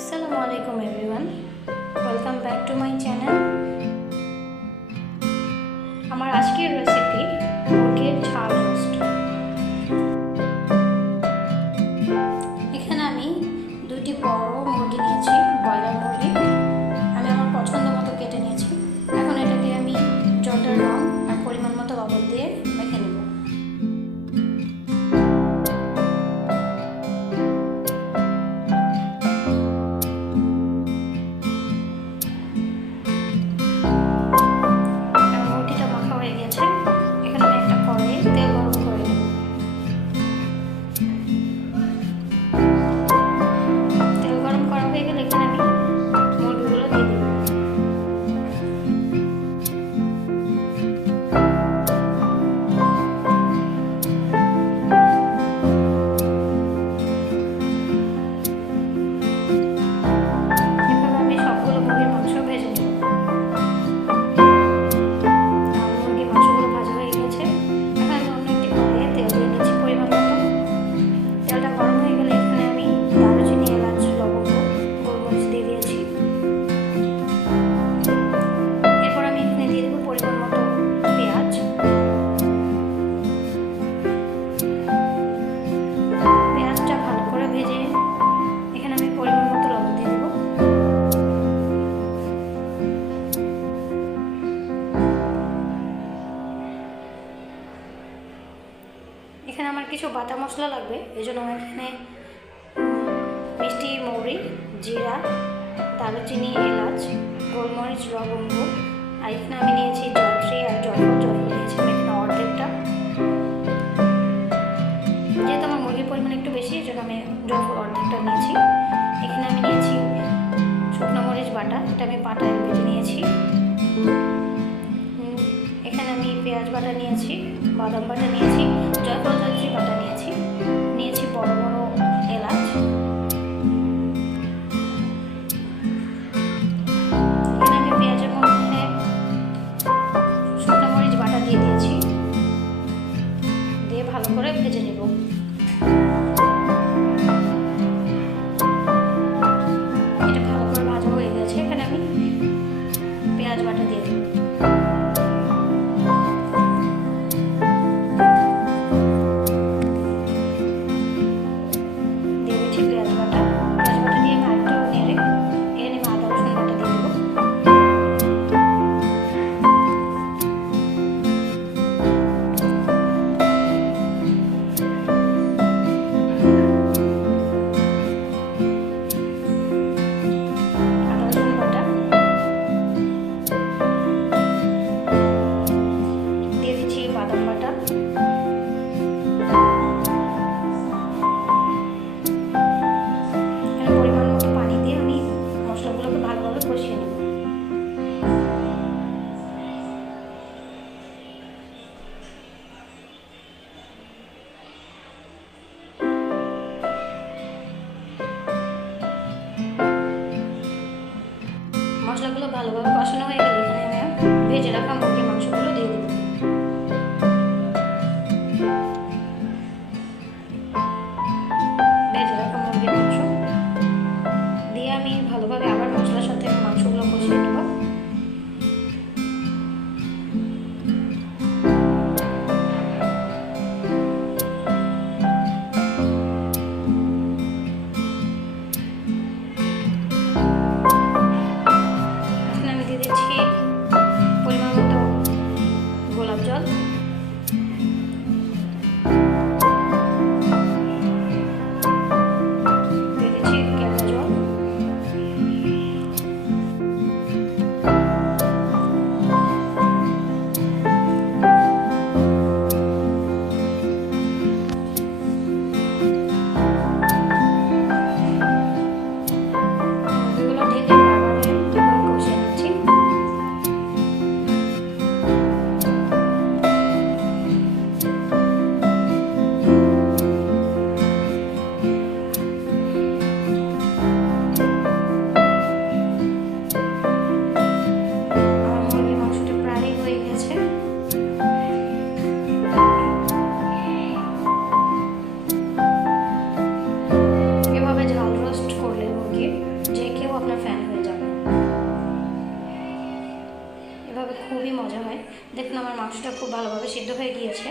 আসসালামু আলাইকুম everyone. Welcome back to my channel. আমার আজকের রেসিপি মুরগির ঝাল। কিছু বাটা মশলা লাগবে, এই জন্য আমার এখানে মিষ্টি, মৌরি, জিরা, দারুচিনি, এলাচ, গোলমরিচ লবঙ্গ আর এখানে আমি নিয়েছি জয়ত্রী আর জল জল নিয়েছি আমি এখানে অর্ধেকটা। যেহেতু আমার মুরগির পরিমাণ একটু বেশি, এই জন্য আমি জল অর্ধেকটা নিয়েছি। এখানে আমি নিয়েছি শুকনো মরিচ বাটা, এটা আমি বাটায় বেটে নিয়েছি। বাটা নিয়েছি বাদাম বাটা নিয়েছি জয়ফল জয়ত্রী বাটা নিয়েছি নিয়েছি বড় বড় মশলাগুলো ভালোভাবে কষানো হয়ে গেলে এখানে আমি ভেজে রাখা মুরগির মাংসগুলো দিয়ে দেবো। খুব ভালোভাবে সিদ্ধ হয়ে গিয়েছে।